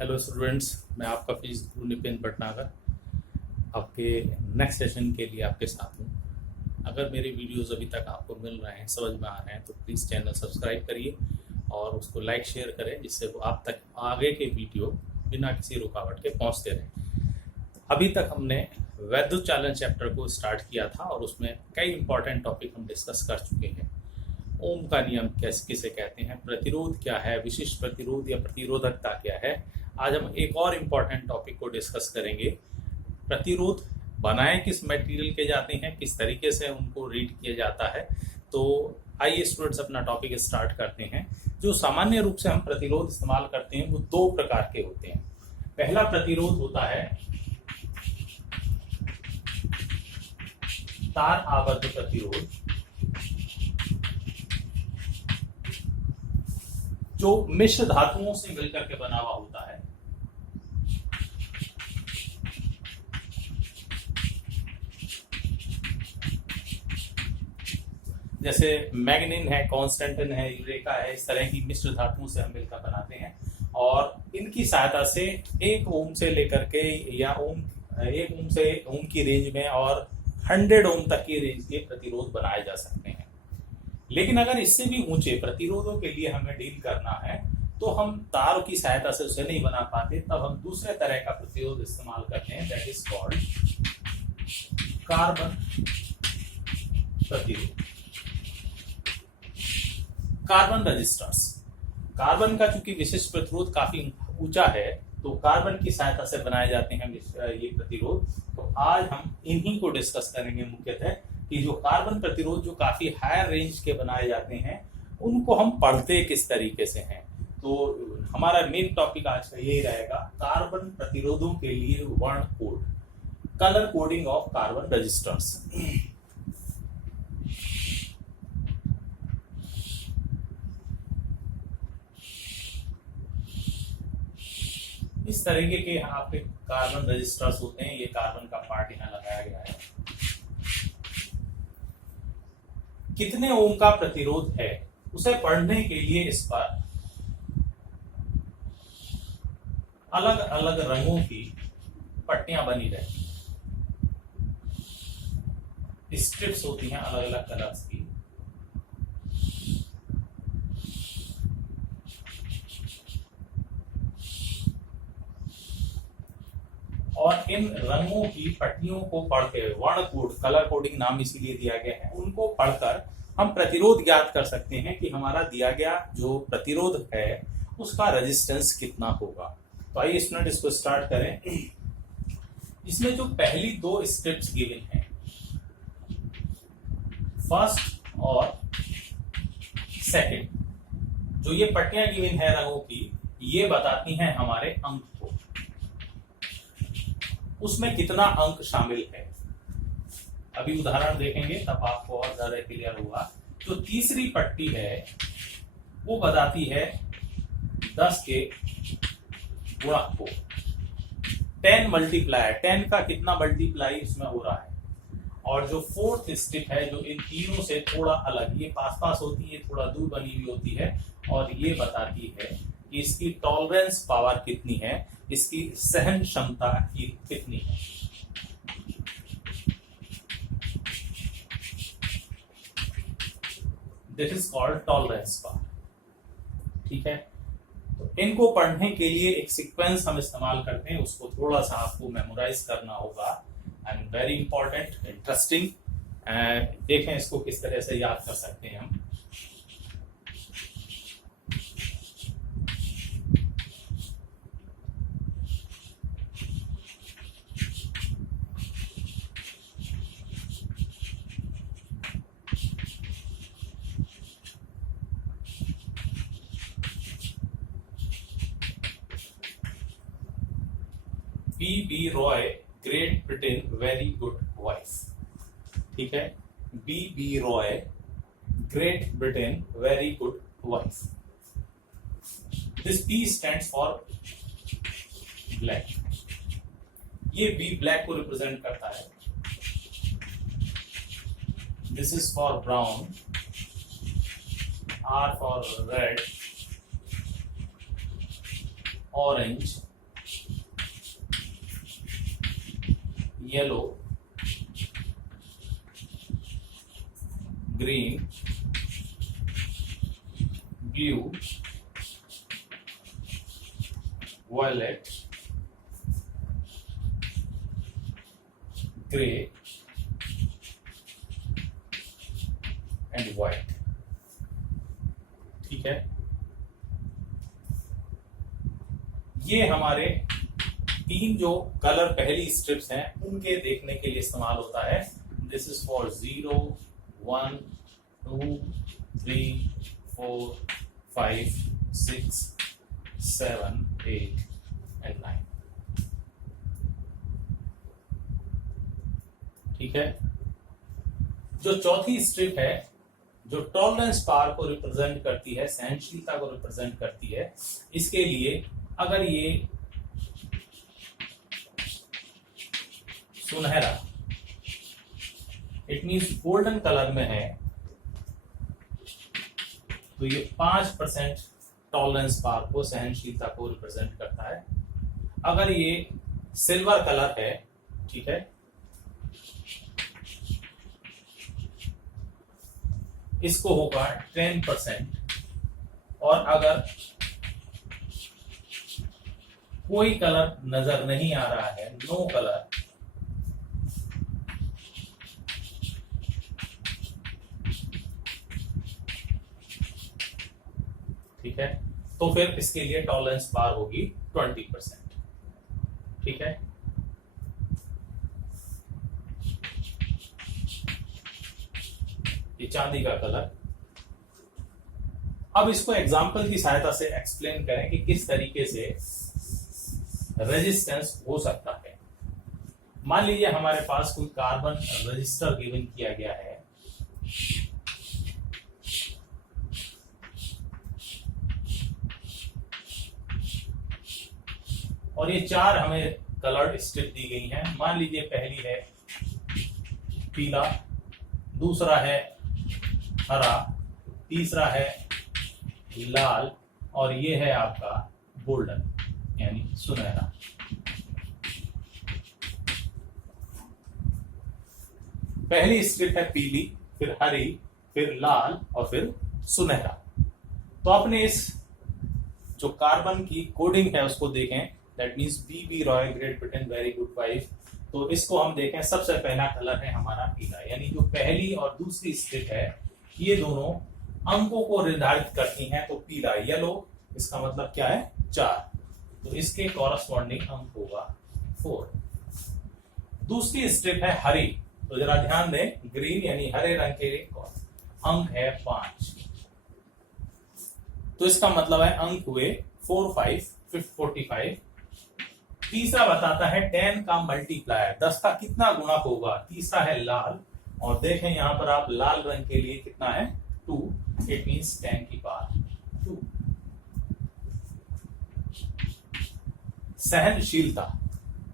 Hello students, मैं आपका fees गुरु नितिन भटनागर आपके नेक्स्ट सेशन के लिए आपके साथ हूँ। अगर मेरे वीडियोस अभी तक आपको मिल रहे हैं, समझ में आ रहे हैं, तो प्लीज़ चैनल सब्सक्राइब करिए और उसको लाइक शेयर करें, जिससे वो आप तक आगे के वीडियो बिना किसी रुकावट के पहुँचते रहें। अभी तक हमने वैद्युत चालन चैप्टर को स्टार्ट किया था और उसमें कई इंपॉर्टेंट टॉपिक हम डिस्कस कर चुके हैं। ओम का नियम किसे कहते हैं, प्रतिरोध क्या है, विशिष्ट प्रतिरोध या प्रतिरोधकता क्या है। आज हम एक और इम्पॉर्टेंट टॉपिक को डिस्कस करेंगे। प्रतिरोध बनाए किस मटेरियल के जाते हैं, किस तरीके से उनको रीड किया जाता है। तो आइए स्टूडेंट्स अपना टॉपिक स्टार्ट करते हैं। जो सामान्य रूप से हम प्रतिरोध इस्तेमाल करते हैं वो दो प्रकार के होते हैं। पहला प्रतिरोध होता है तार आबद्ध प्रतिरोध, जो मिश्र धातुओं से मिलकर के बना हुआ होता है। जैसे मैग्नीन है, कॉन्स्टेंटिन है, यूरेका है, इस तरह की मिश्र धातुओं से हम मिलकर बनाते हैं और इनकी सहायता से 1 ओम से लेकर के या 1 ओम से ओम की रेंज में और 100 ओम तक की रेंज के प्रतिरोध बनाए जा सकते हैं। लेकिन अगर इससे भी ऊंचे प्रतिरोधों के लिए हमें डील करना है तो हम तार की सहायता से उसे नहीं बना पाते, तब हम दूसरे तरह का प्रतिरोध इस्तेमाल करते हैं, दैट इज कॉल्ड कार्बन प्रतिरोध, कार्बन रजिस्टर्स। कार्बन का चूंकि विशिष्ट प्रतिरोध काफी ऊंचा है तो कार्बन की सहायता से बनाए जाते हैं ये प्रतिरोध। तो आज हम इन्हीं को डिस्कस करेंगे मुख्यतः कि जो कार्बन प्रतिरोध जो काफी हायर रेंज के बनाए जाते हैं उनको हम पढ़ते किस तरीके से हैं। तो हमारा मेन टॉपिक आज का यही रहेगा, कार्बन प्रतिरोधों के लिए वर्ण कोड, colour coding of carbon resistors. इस तरीके के आपके कार्बन रजिस्टर्स होते हैं। ये कार्बन का पार्ट यहां लगाया गया है। कितने ओम का प्रतिरोध है उसे पढ़ने के लिए इस पर अलग अलग रंगों की पट्टियां बनी रहती हैं, स्ट्रिप्स होती हैं अलग अलग कलर्स की। और इन रंगों की पट्टियों को पढ़ते हुए वर्ण कोड, कलर कोडिंग नाम इसीलिए दिया गया है, उनको पढ़कर हम प्रतिरोध ज्ञात कर सकते हैं कि हमारा दिया गया जो प्रतिरोध है उसका रेजिस्टेंस कितना होगा। तो आइए स्टूडेंट इसको स्टार्ट करें। इसमें जो पहली 2 स्टेप्स गिवन हैं, फर्स्ट और सेकंड, जो ये पट्टियां गिवन है रंगों की, ये बताती हैं हमारे अंक को, उसमें कितना अंक शामिल है। अभी उदाहरण देखेंगे तब आपको और ज्यादा क्लियर होगा। जो तीसरी पट्टी है वो बताती है 10 के गुणक को, 10 मल्टीप्लाई, 10 का कितना मल्टीप्लाई इसमें हो रहा है। और जो फोर्थ स्टेप है, जो इन तीनों से थोड़ा अलग, ये पास पास होती है, थोड़ा दूर बनी हुई होती है, और ये बताती है कि इसकी टॉलरेंस पावर कितनी है, इसकी सहन क्षमता कितनी है। This is called tolerance power. ठीक है, तो इनको पढ़ने के लिए एक सीक्वेंस हम इस्तेमाल करते हैं, उसको थोड़ा सा आपको मेमोराइज करना होगा एंड वेरी इंपॉर्टेंट, इंटरेस्टिंग। देखें इसको किस तरह से याद कर सकते हैं हम। B Roy, Great Britain, very good wife. ठीक है, B Roy, Great Britain, very good wife. This B stands for black. ये बी ब्लैक को रिप्रेजेंट करता है। This is for brown, R for red, orange, yellow, green, blue, violet, grey and white. ठीक है, ये हमारे तीन जो कलर पहली स्ट्रिप्स हैं उनके देखने के लिए इस्तेमाल होता है। This is for 0, 1, 2, 3, 4, 5, 6, 7, 8 and 9। ठीक है, जो चौथी स्ट्रिप है जो टॉलरेंस पावर को रिप्रेजेंट करती है, सहनशीलता को रिप्रेजेंट करती है, इसके लिए अगर ये सुनहरा, इट मींस गोल्डन कलर में है, तो ये 5% टॉलरेंस पावर को, सहनशीलता को रिप्रेजेंट करता है। अगर ये सिल्वर कलर है, ठीक है, इसको होगा 10%। और अगर कोई कलर नजर नहीं आ रहा है, नो कलर, ठीक है, तो फिर इसके लिए टॉलरेंस पावर होगी 20%। ठीक है, ये चांदी का कलर। अब इसको एग्जांपल की सहायता से एक्सप्लेन करें कि किस तरीके से रेजिस्टेंस हो सकता है। मान लीजिए हमारे पास कोई कार्बन रजिस्टर गिवन किया गया है, और ये 4 हमें कलर्ड स्ट्रिप दी गई हैं। मान लीजिए पहली है पीला, दूसरा है हरा, तीसरा है लाल, और ये है आपका गोल्डन यानी सुनहरा। पहली स्ट्रिप है पीली, फिर हरी, फिर लाल और फिर सुनहरा। तो आपने इस जो कार्बन की कोडिंग है उसको देखें, that means BB Roy, Great Britain, very good wife. तो इसको हम देखें, सबसे पहला कलर है हमारा पीला, यानी जो पहली और दूसरी स्ट्रिप है ये दोनों अंकों को निर्धारित करती हैं। तो पीला, येलो, इसका मतलब क्या है 4, तो इसके कॉरस्पॉन्डिंग अंक होगा 4। दूसरी स्ट्रिप है हरी, तो जरा ध्यान दें, ग्रीन यानी हरे रंग के अंक है 5, तो इसका मतलब है अंक हुए 4, 5, 45। तीसरा बताता है 10 का मल्टीप्लायर, 10 का कितना गुणक होगा। तीसरा है लाल, और देखें यहां पर आप लाल रंग के लिए कितना है 2, इट मींस 10 की पावर 2। सहनशीलता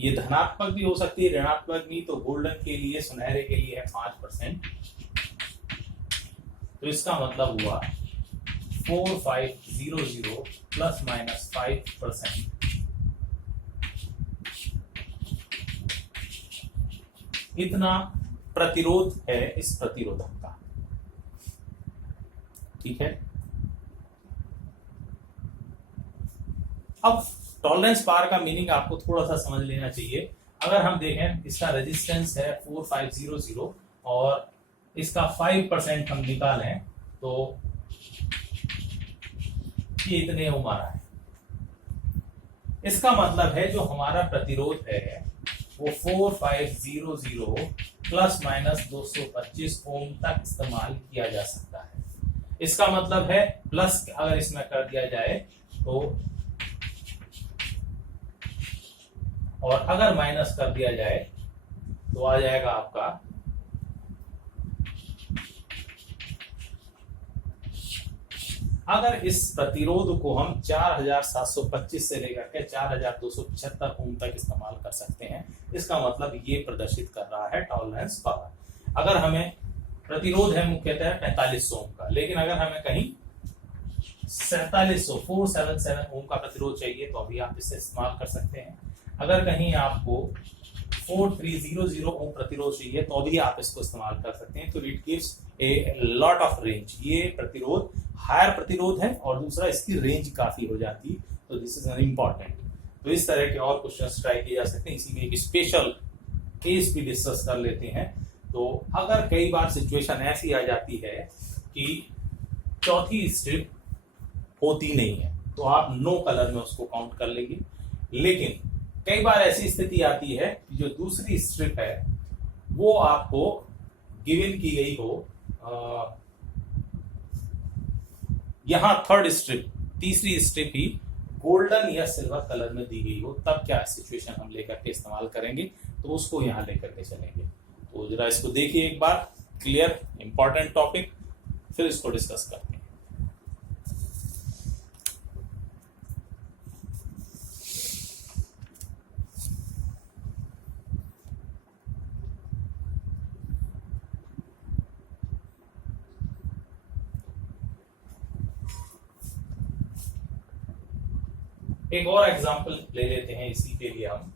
ये धनात्मक भी हो सकती है, ऋणात्मक भी। तो गोल्डन के लिए, सुनहरे के लिए है 5%, तो इसका मतलब हुआ 4500 प्लस माइनस 5%। इतना प्रतिरोध है इस प्रतिरोधक का। ठीक है, अब टॉलरेंस पावर का मीनिंग आपको थोड़ा सा समझ लेना चाहिए। अगर हम देखें, इसका रेजिस्टेंस है 4500 और इसका 5% हम निकालें तो ये इतने ओम आ रहा है। इसका मतलब है जो हमारा प्रतिरोध है वो 4500 प्लस माइनस 225 ओम तक इस्तेमाल किया जा सकता है। इसका मतलब है प्लस अगर इसमें कर दिया जाए तो, और अगर माइनस कर दिया जाए तो आ जाएगा आपका अगर इस प्रतिरोध को हम 4725 से लेकर के 4275 ओम तक इस्तेमाल कर सकते हैं, इसका मतलब ये प्रदर्शित कर रहा है टॉलरेंस पावर। अगर हमें प्रतिरोध है मुख्यतः 4500 ओम का, लेकिन अगर हमें कहीं 477 ओम का प्रतिरोध चाहिए तो अभी आप इसे इस्तेमाल कर सकते हैं। अगर कहीं आपको 4300 ओम प्रतिरोध चाहिए तो भी आप इसको इस्तेमाल कर सकते हैं। तो it gives a lot of range. ये प्रतिरोध हायर प्रतिरोध है और दूसरा इसकी रेंज काफी हो जाती, तो दिस इज एन इम्पॉर्टेंट। तो इस तरह के और क्वेश्चंस ट्राई किए जा सकते हैं। इसी में एक स्पेशल केस भी डिस्कस कर लेते हैं। तो अगर कई बार सिचुएशन ऐसी आ जाती है कि चौथी स्ट्रिप होती नहीं है तो आप नो कलर में उसको काउंट कर लेंगे, लेकिन कई बार ऐसी स्थिति आती है कि जो दूसरी स्ट्रिप है वो आपको गिवन की गई हो, यहां थर्ड स्ट्रिप, तीसरी स्ट्रिप ही गोल्डन या सिल्वर कलर में दी गई हो, तब क्या सिचुएशन हम लेकर के इस्तेमाल करेंगे, तो उसको यहां लेकर के चलेंगे। तो जरा इसको देखिए एक बार, क्लियर, इंपॉर्टेंट टॉपिक, फिर इसको डिस्कस करते हैं। एक और एग्जांपल ले लेते हैं इसी के लिए हम।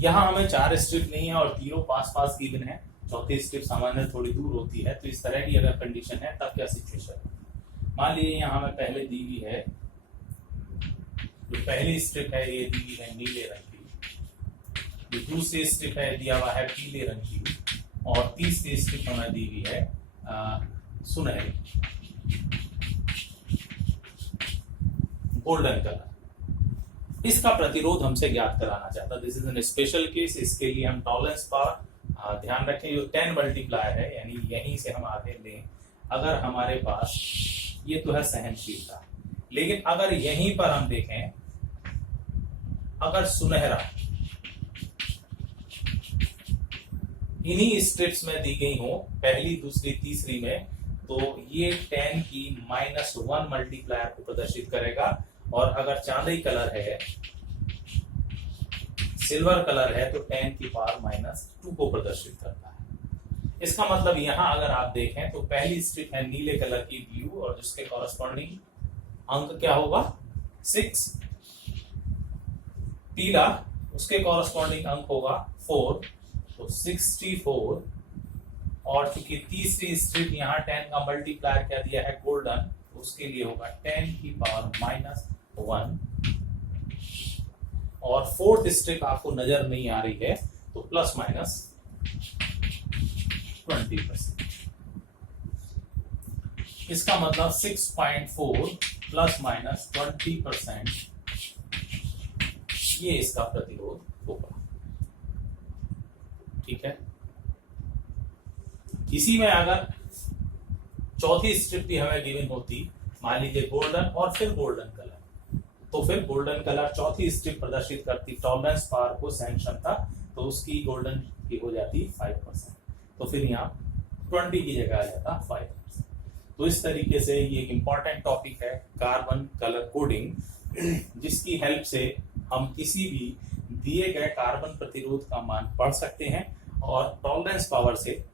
यहां हमें 4 स्ट्रिप नहीं है और तीनों पास पास गिवन है, चौथी स्ट्रिप सामान्य थोड़ी दूर होती है। तो इस तरह की अगर कंडीशन है तब क्या सिचुएशन है। मान लीजिए यहां हमें पहले दी हुई है, जो पहली स्ट्रिप है ये दी हुई है नीले रंग की, जो दूसरी स्ट्रिप है दिया हुआ है पीले रंग की, और तीसरी स्ट्रिप हमें दी हुई है सुनहरी, गोल्डन कलर। इसका प्रतिरोध हमसे ज्ञात कराना चाहता है। This is an special case. इसके लिए हम टॉलरेंस पावर ध्यान रखें, जो 10 मल्टीप्लायर है, यानी यहीं से हम आगे लें। अगर हमारे पास ये तो है सहनशीलता, लेकिन अगर यहीं पर हम देखें, अगर सुनहरा इन्हीं स्ट्रिप्स में दी गई हो, पहली दूसरी तीसरी में, तो ये 10 की -1 मल्टीप्लायर को प्रदर्शित करेगा। और अगर चांदी कलर है, सिल्वर कलर है, तो 10 की पावर -2 को प्रदर्शित करता है। इसका मतलब यहां अगर आप देखें तो पहली स्ट्रिप है नीले कलर की ब्लू, और जिसके कॉरेस्पॉन्डिंग अंक क्या होगा 6, पीला उसके कॉरेस्पॉन्डिंग अंक होगा 4, तो 64। और चूंकि तीसरी स्ट्रिप यहां 10 का मल्टीप्लायर क्या दिया है गोल्डन, उसके लिए होगा 10 की पावर -1। और फोर्थ स्ट्रिप आपको नजर नहीं आ रही है तो ±20%। इसका मतलब 6.4 ±20%, ये इसका प्रतिरोध होगा। ठीक है। इसी में अगर चौथी स्ट्रिप भी हमें गिवन होती, मान लीजिए गोल्डन और फिर गोल्डन कलर, तो फिर गोल्डन कलर चौथी स्ट्रिप प्रदर्शित करती टॉलरेंस पावर को, सहन क्षमता, तो उसकी गोल्डन की हो जाती 5%, तो फिर यहाँ 20 की जगह आ जाता 5%। तो इस तरीके से ये एक इंपॉर्टेंट टॉपिक है, कार्बन कलर कोडिंग, जिसकी हेल्प से हम किसी भी दिए गए कार्बन प्रतिरोध का मान पढ़ सकते हैं और टॉलरेंस पावर से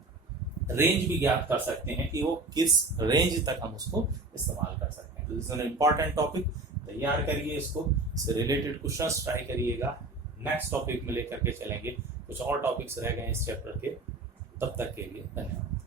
रेंज भी ज्ञात कर सकते हैं कि वो किस रेंज तक हम उसको इस्तेमाल कर सकते हैं। तो this is an important topic, तैयार करिए इसको, इससे रिलेटेड क्वेश्चंस ट्राई करिएगा। नेक्स्ट टॉपिक में लेकर के चलेंगे, कुछ और टॉपिक्स रह गए इस चैप्टर के। तब तक के लिए धन्यवाद।